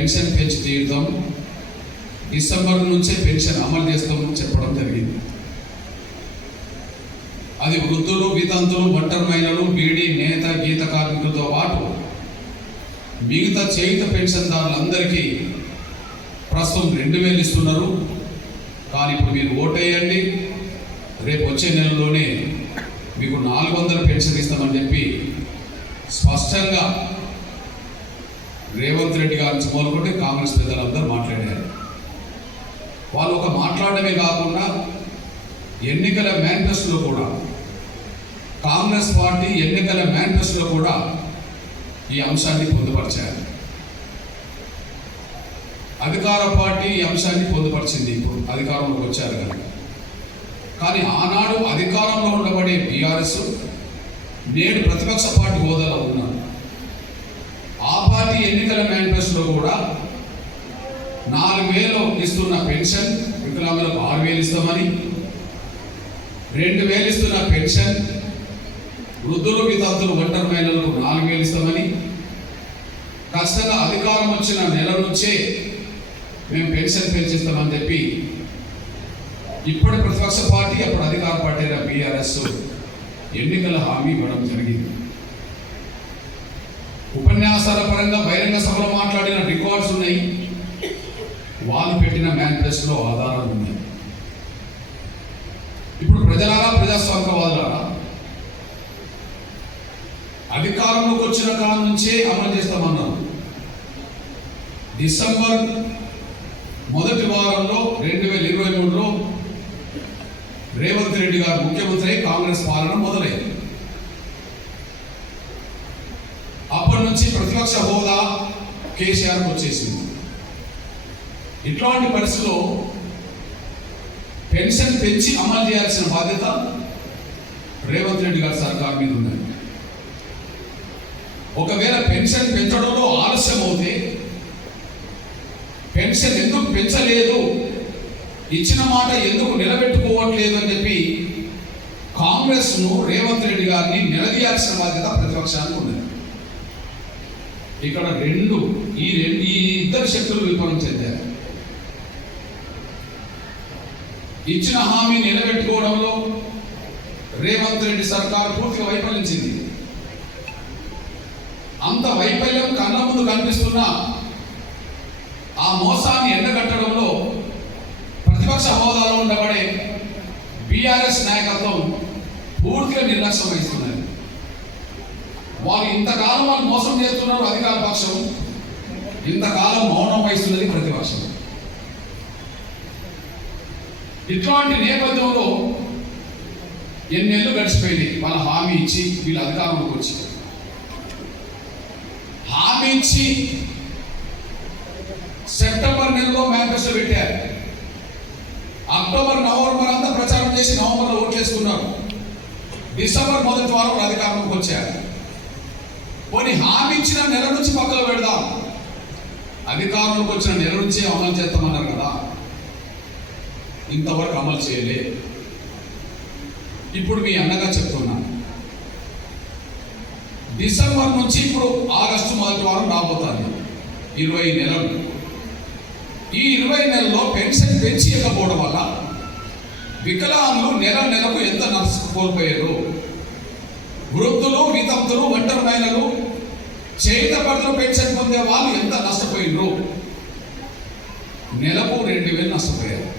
Pension పెంచి తీరుతాం. December నుంచే పెన్షన్ అమలు చేస్తామని చెప్పడం జరిగింది. అది వృద్ధులు వితంతులు బట్టర్ మహిళలు బీడీ నేత గీత కార్మికులతో పాటు మిగతా చేయుత పెన్షన్దారులందరికీ ప్రస్తుతం రెండు వేలు ఇస్తున్నారు. కానీ ఇప్పుడు మీరు ఓటేయండి. రేపు వచ్చే నెలలోనే మీకు నాలుగు వందల పెన్షన్ ఇస్తామని చెప్పి స్పష్టంగా రేవంత్ రెడ్డి గారి నుంచి మొదలుకుంటే కాంగ్రెస్ పెద్దలందరూ మాట్లాడారు. వాళ్ళు ఒక మాట్లాడమే కాకుండా ఎన్నికల మేనిఫెస్టోలో కూడా కాంగ్రెస్ పార్టీ ఎన్నికల మేనిఫెస్టోలో కూడా ఈ అంశాన్ని పొందుపరిచారు. అధికార పార్టీ ఈ అంశాన్ని పొందుపరిచింది ఇప్పుడు అధికారంలోకి వచ్చారు కనుక. కానీ ఆనాడు అధికారంలో ఉండబడే బీఆర్ఎస్ నేడు ప్రతిపక్ష పార్టీ హోదాలో ఉన్నారు. పార్టీ ఎన్నికల మేనిఫెస్టోలో కూడా నాలుగు వేలు ఇస్తున్న పెన్షన్ వికలాంగులకు ఆరు వేలు ఇస్తామని రెండు వేలు ఇస్తున్న పెన్షన్ వృద్ధులు వితాంతులు ఒంటరి మహిళలకు నాలుగు వేలు ఇస్తామని ఖచ్చితంగా అధికారం వచ్చిన నెల నుంచే మేము పెన్షన్ పెంచిస్తామని చెప్పి ఇప్పటి ప్రతిపక్ష పార్టీ అప్పుడు అధికార పార్టీ అయిన బీఆర్ఎస్ ఎన్నికల హామీ ఇవ్వడం జరిగింది. ఉపన్యాసాల పరంగా బహిరంగ సభలో మాట్లాడిన రికార్డ్స్ ఉన్నాయి. వాళ్ళు పెట్టిన మేనిఫెస్టోలో ఆధారాలు ఉన్నాయి. ఇప్పుడు ప్రజలారా ప్రజాస్వామికవాదులారా అధికారంలోకి వచ్చిన కాలం నుంచే అమలు చేస్తామన్నారు డిసెంబర్ మొదటి వారంలో రెండు వేల ఇరవై మూడులో రేవంత్ రెడ్డి గారు ముఖ్యమంత్రి అయి కాంగ్రెస్ పాలన మొదలైంది. నుంచి ప్రతిపక్ష హోదా కేసీఆర్కి వచ్చేసింది. ఇట్లాంటి పరిస్థితిలో పెన్షన్ పెంచి అమలు చేయాల్సిన బాధ్యత రేవంత్ రెడ్డి గారి సర్కార్ మీద ఉన్నది ఒకవేళ పెన్షన్ పెంచడంలో ఆలస్యం అవుతే పెన్షన్ ఎందుకు పెంచలేదు? ఇచ్చిన మాట ఎందుకు నిలబెట్టుకోవట్లేదు అని చెప్పి కాంగ్రెస్ను రేవంత్ రెడ్డి గారిని నిలదీయాల్సిన బాధ్యత ప్రతిపక్షానికి ఉన్నది. ఇక్కడ రెండు ఈ రెండు ఈ ఇద్దరు శక్తులు విఫలం చెందారు. ఇచ్చిన హామీ నిలబెట్టుకోవడంలో రేవంత్ రెడ్డి సర్కార్ పూర్తిగా వైఫల్యించింది. అంత వైఫల్యం కన్న ముందు కనిపిస్తున్న ఆ మోసాన్ని ఎండగట్టడంలో ప్రతిపక్ష హోదాలో ఉండబడే బీఆర్ఎస్ నాయకత్వం పూర్తిగా నిర్లక్ష్యం వహిస్తుంది. వాళ్ళు ఇంతకాలం వాళ్ళు మోసం చేస్తున్నారు అధికార పక్షం. ఇంతకాలం మౌనం వహిస్తున్నది ప్రతిపక్షం ఇట్లాంటి నేపథ్యంలో ఎన్నెళ్ళు గడిచిపోయింది. వాళ్ళ హామీ ఇచ్చి వీళ్ళు అధికారంలోకి వచ్చి. హామీ ఇచ్చి సెప్టెంబర్ నెలలో మేనిఫెస్టో పెట్టారు. అక్టోబర్ నవంబర్ అంతా ప్రచారం చేసి నవంబర్లో ఓట్లేసుకున్నారు డిసెంబర్ మొదటి వారం అధికారంలోకి వచ్చారు. పోనీ హామీ ఇచ్చిన నెల నుంచి పక్కన పెడదాం. అధికారంలోకి వచ్చిన నెల నుంచి అమలు చేస్తామన్నారు కదా. ఇంతవరకు అమలు చేయలే. ఇప్పుడు మీ అన్నగా చెప్తున్నా. డిసెంబర్ నుంచి ఇప్పుడు ఆగస్టు మొదటి వారం రాబోతుంది. ఇరవై నెలలు. ఈ ఇరవై నెలలో పెన్షన్ పెంచి ఇవ్వకపోవడం వల్ల వికలాంగులు నెల నెలకు ఎంత నష్టం కోల్పోయారు? వృద్ధులు వితంతులు ఒంటరి మహిళలు చేత పడుతున్న పెన్షన్ పొందే వాళ్ళు ఎంత నష్టపోయినరు? నెలకు రెండు వేలు నష్టపోయారు.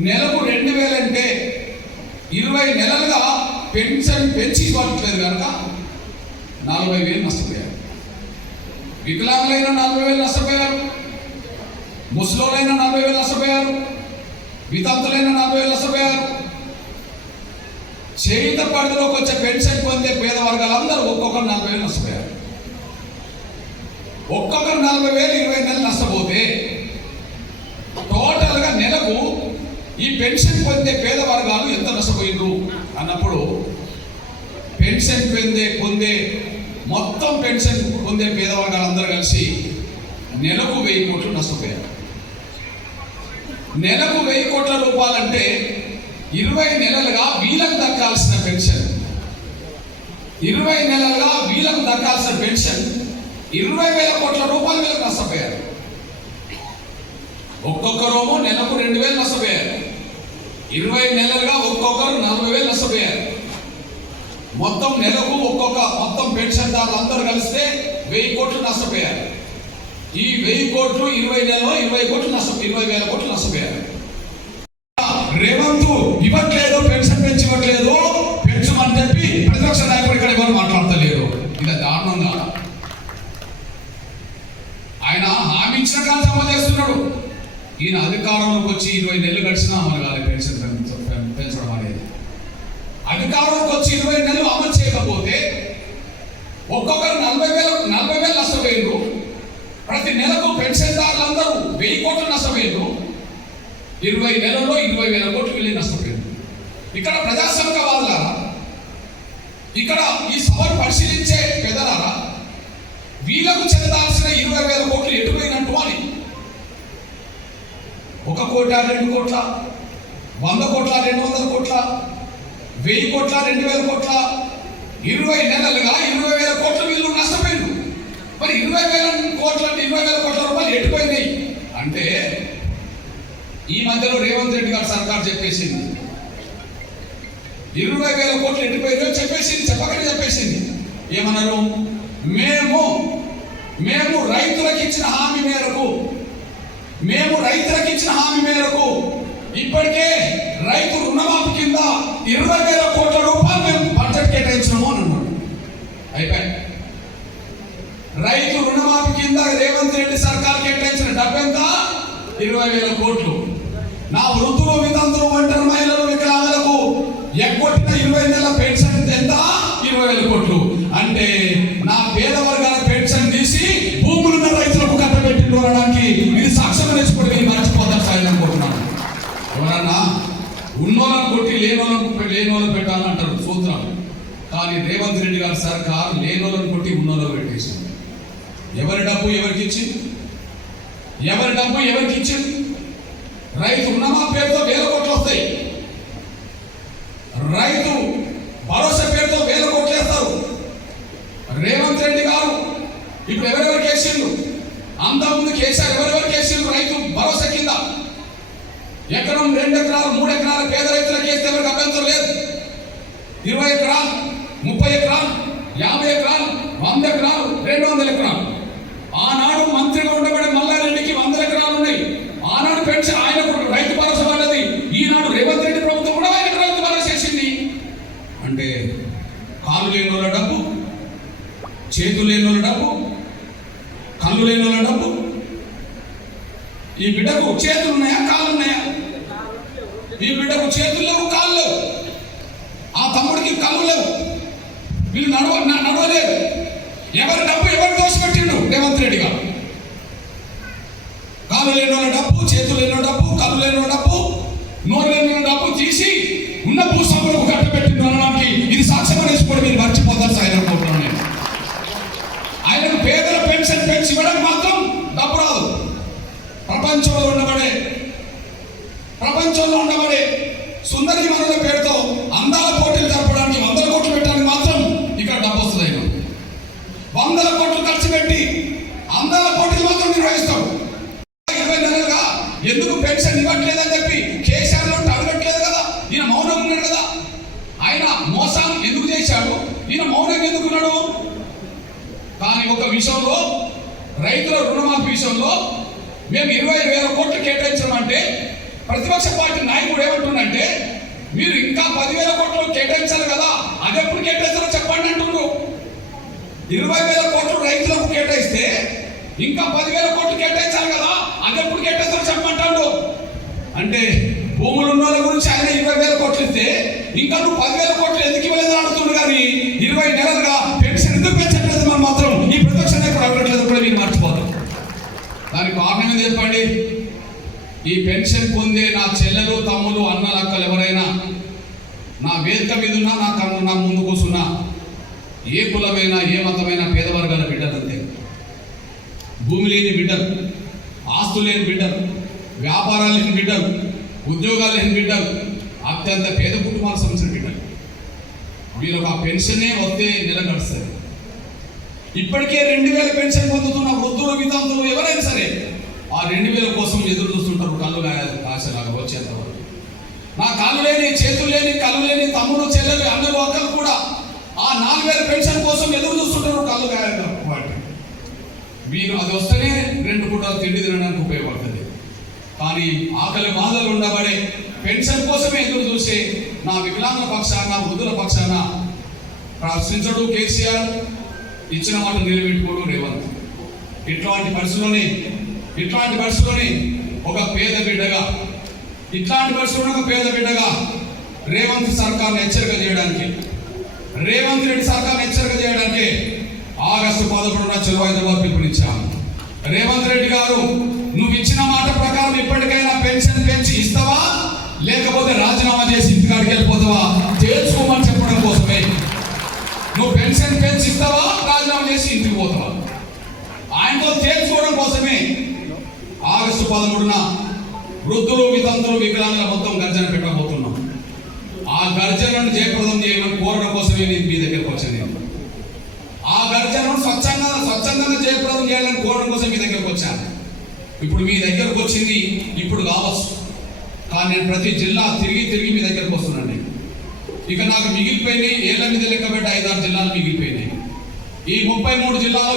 నెలకు రెండు వేలు అంటే ఇరవై నెలలుగా పెన్షన్ పెంచి ఇవ్వట్లేదు కనుక నలభై వేలు నష్టపోయారు. వికలాంగులైన నలభై వేలు నష్టపోయారు. ముసలోళ్ళైన నలభై వేలు నష్టపోయారు. వితంతులైన నలభై వేలు నష్టపోయారు. చేత పరిధిలోకి వచ్చే పెన్షన్ పొందే పేద వర్గాలందరూ ఒక్కొక్కరు నలభై వేలు నష్టపోయారు. ఒక్కొక్కరు నలభై వేలు ఇరవై నెలలు నష్టపోతే టోటల్గా నెలకు ఈ పెన్షన్ పొందే పేద వర్గాలు ఎంత నష్టపోయిండ్రు అన్నప్పుడు పెన్షన్ పొందే పొందే మొత్తం పెన్షన్ పొందే పేద వర్గాలందరూ కలిసి నెలకు వెయ్యి కోట్లు నష్టపోయారు. నెలకు వెయ్యి కోట్ల రూపాయలంటే ఇరవై నెలలుగా వీళ్ళకు దక్కాల్సిన పెన్షన్. ఇరవై నెలలుగా వీళ్ళకు దక్కాల్సిన పెన్షన్. ఇరవై వేల కోట్ల రూపాయలు వీళ్ళకి నష్టపోయారు. ఒక్కొక్కరోమో నెలకు రెండు వేలు నష్టపోయారు. ఇరవై నెలలుగా ఒక్కొక్కరు నలభై వేలు నష్టపోయారు. మొత్తం నెలకు ఒక్కొక్క మొత్తం పెన్షన్దారులు అందరూ కలిస్తే వెయ్యి కోట్లు నష్టపోయారు. ఈ వెయ్యి కోట్లు ఇరవై నెలలో ఇరవై కోట్లు నష్టం ఇరవై వేల కోట్లు నష్టపోయారు. గడిచినా అమలు కాలేదు పెన్షన్ పెంచడం అనేది అధికారంలోకి వచ్చి ఇరవై నెలలు అమలు చేయకపోతే ఒక్కొక్కరు నలభై వేల నలభై వేలు నష్టపోయిండ్రు ప్రతి నెలకు పెన్షన్దారులందరూ వెయ్యి కోట్లు నష్టపోయిండ్రు ఇరవై నెలల్లో ఇరవై వేల కోట్లు వెళ్ళి నష్టపోయింది ఇక్కడ ప్రజాసంఘ వాళ్ళ ఇక్కడ ఈ సభను పరిశీలించే పెదలారా వీళ్ళకు చెందాల్సిన ఇరవై వేల కోట్లు ఎటుపోయినట్టు అని ఒక కోట రెండు కోట్ల వంద కోట్ల రెండు వందల కోట్ల వెయ్యి కోట్ల రెండు వేల కోట్ల ఇరవై నెలలుగా ఇరవై వేల కోట్ల వీళ్ళు నష్టపోయింది మరి ఇరవై వేల కోట్ల అంటే ఇరవై వేల కోట్ల రూపాయలు ఎట్టుపోయినాయి అంటే ఈ మధ్యలో రేవంత్ రెడ్డి గారు సర్కార్ చెప్పేసింది. ఇరవై వేల కోట్లు ఎట్టిపోయారో చెప్పేసింది చెప్పకనే చెప్పేసింది. ఏమన్నారు? మేము మేము రైతులకు ఇచ్చిన హామీ మేరకు మేము రైతులకు ఇచ్చిన హామీ మేరకు ఇప్పటికే రైతు రుణమాఫీ కింద ఇరవై వేల కోట్ల రూపాయలు మేము బడ్జెట్ కేటాయించినాము అని అన్నాడు అయిపోయి రైతు రుణమాఫీ కింద రేవంత్ రెడ్డి సర్కార్ కేటాయించిన డబ్బు ఎంత? ఇరవై వేల కోట్లు. నా వృద్ధులు వితంతులు ఒంటరి మహిళలు వికలాంగులకు ఎగ్గొట్టిన లేనోళ్ళని లేనోళ్ళని పెట్టాలని అంటారు సూత్రం. కానీ రేవంత్ రెడ్డి గారు సర్కార్ లేనోళ్ళని కొట్టి ఉన్నోళ్ళు పెట్టేసింది. ఎవరి డబ్బు ఎవరికి ఇచ్చింది? ఎవరి డబ్బు ఎవరికి ఇచ్చింది? రైతు ఉన్నమా పేరుతో వేల కోట్లు వస్తాయి. రైతు భరోసా పేరుతో వేల కోట్లు వేస్తారు. రేవంత్ రెడ్డి గారు ఇప్పుడు ఎవరెవరికి వేసిండు అంతకుముందు కేసీఆర్ ఎవరెవరు వేసిండు రైతు భరోసా కింద. ఎకరం రెండు ఎకరాలు మూడు ఎకరాలు పేద రైతులకు వేస్తే ఎవరికి అభ్యంతరం లేదు ఇరవై ఎకరాలు ముప్పై ఎకరాలు యాభై ఎకరాలు వంద ఎకరాలు రెండు వందల ఎకరాలు. ఆనాడు మంత్రిగా ఉండబడే మల్లారెడ్డికి వందల ఎకరాలు ఉన్నాయి. ఆనాడు పెంచి ఆయనకు రైతు భరోసా పడ్డది. ఈనాడు రేవంత్ రెడ్డి ప్రభుత్వం కూడా ఆయనకు రైతు భరోసా చేసింది. అంటే కాలు లేని వాళ్ళ డబ్బు చేతులు లేని వాళ్ళ డబ్బు కళ్ళు లేని వాళ్ళ డబ్బు. ఈ బిడ్డకు చేతులు ఉన్నాయా ఈ బిడ్డకు చేతులు లేవు కాళ్ళు లేవు ఆ తమ్ముడికి కళ్ళు లేవు వీళ్ళు నడవ నడవలేదు ఎవరి డబ్బు ఎవరు దోషపెట్టిండు రేవంత్ రెడ్డి గారు. కాలు లేని వాళ్ళ డబ్బు చేతులు లేని డబ్బు కళ్ళు లేని వాళ్ళ డబ్బు నోరు లేని డబ్బు తీసి ఉన్న భూస్వాములకు కట్టబెట్టిండు అనడానికి ఇది సాక్ష్యం వేసుకోవడం మీరు మర్చిపోతారు సార్ అనుకుంటున్నాను నేను. ఆయనకు పేదల పెన్షన్ పెంచి ఇవ్వడానికి మాత్రం డబ్బు రాదు. ప్రపంచంలో ఉన్న ఎందుకు చేశాడు? ఈయన మౌనం ఎందుకున్నాడు కానీ ఒక విషయంలో రైతుల రుణమాఫీ విషయంలో మేము ఇరవై వేల కోట్లు కేటాయించామంటే ప్రతిపక్ష పార్టీ నాయకుడు ఏమంటుండంటే మీరు ఇంకా పదివేల కోట్లు కేటాయించాలి కదా అది ఎప్పుడు కేటాయించాలో చెప్పండి అంటున్నారు ఇరవై వేల కోట్లు రైతులకు కేటాయిస్తే ఇంకా పదివేల కోట్లు కేటాయించాలి కదా అది ఎప్పుడు కేటాయించాలో చెప్పమంటాడు అంటే భూములు ఉన్న వాళ్ళ గురించి ఆయన ఇరవై వేల కోట్లు ఇస్తే ఇంకా నువ్వు పదివేల చెప్పండి? ఈ పెన్షన్ పొందే నా చెల్లెలు తమ్ములు అన్నలు అక్కలు ఎవరైనా నా వేదిక మీద ఉన్నా నా కన్ను నా ముందు కూర్చున్నా ఏ కులమైనా ఏ మతమైనా పేద వర్గాల బిడ్డలు భూమి లేని బిడ్డలు ఆస్తులు లేని బిడ్డలు వ్యాపారాలు లేని బిడ్డలు ఉద్యోగాలు లేని బిడ్డలు అత్యంత పేద కుటుంబాలకు సంబంధించిన బిడ్డలు. వీళ్ళకి ఆ పెన్షనే వస్తే నెల గడుస్తుంది. ఇప్పటికే రెండు వేల పెన్షన్ పొందుతున్న వృద్ధులు వితంతులు రెండు వేల కోసం ఎదురు చూస్తుంటారు కళ్ళు కాసేలాగా వచ్చేంత వరకు. నా కాళ్ళు లేని చేతులు లేని కళ్ళు లేని తమ్ముడు చెల్లెలు అందరూ అక్కలు కూడా ఆ నాలుగు వేల పెన్షన్ కోసం ఎదురు చూస్తుంటారు కళ్ళు కాయగా మీరు అది వస్తేనే రెండు పూటలు తిండి తినడానికి ఉపయోగపడుతుంది. కానీ ఆకలి బాధలు ఉండబడే పెన్షన్ కోసమే ఎదురు చూసే నా వికలాంగ పక్షాన వృద్ధుల పక్షాన ప్రశ్నించడు కేసీఆర్. ఇచ్చిన మాట నిలబెట్టుకోడు రేవంత్. ఇట్లాంటి పరిస్థితుల్లోనే ఇట్లాంటి పరిస్థితుల్లోనే ఒక పేద బిడ్డగా ఇట్లాంటి పరిస్థితుల్లో ఒక పేద బిడ్డగా రేవంత్ సర్కార్ని హెచ్చరిక చేయడానికి రేవంత్ రెడ్డి సర్కార్ని హెచ్చరిక చేయడానికి ఆగస్టు పదకొండున చెరువు హైదరాబాద్ పిలుపునిచ్చాము గర్జనను జయప్రదం చేయమని కోరడం కోసమే నేను మీ దగ్గరకు వచ్చాను నేను. ఆ గర్జనను స్వచ్ఛంగా స్వచ్ఛంగా జయప్రదం చేయాలని కోరడం కోసం మీ దగ్గరకు వచ్చాను. ఇప్పుడు మీ దగ్గరకు వచ్చింది ఇప్పుడు కావచ్చు. కానీ నేను ప్రతి జిల్లా తిరిగి తిరిగి మీ దగ్గరకు వస్తున్నాను ఇక నాకు మిగిలిపోయినాయి ఏళ్ళ మీద లెక్క పెట్టి ఐదారు జిల్లాలు మిగిలిపోయినాయి. ఈ ముప్పై మూడు జిల్లాలో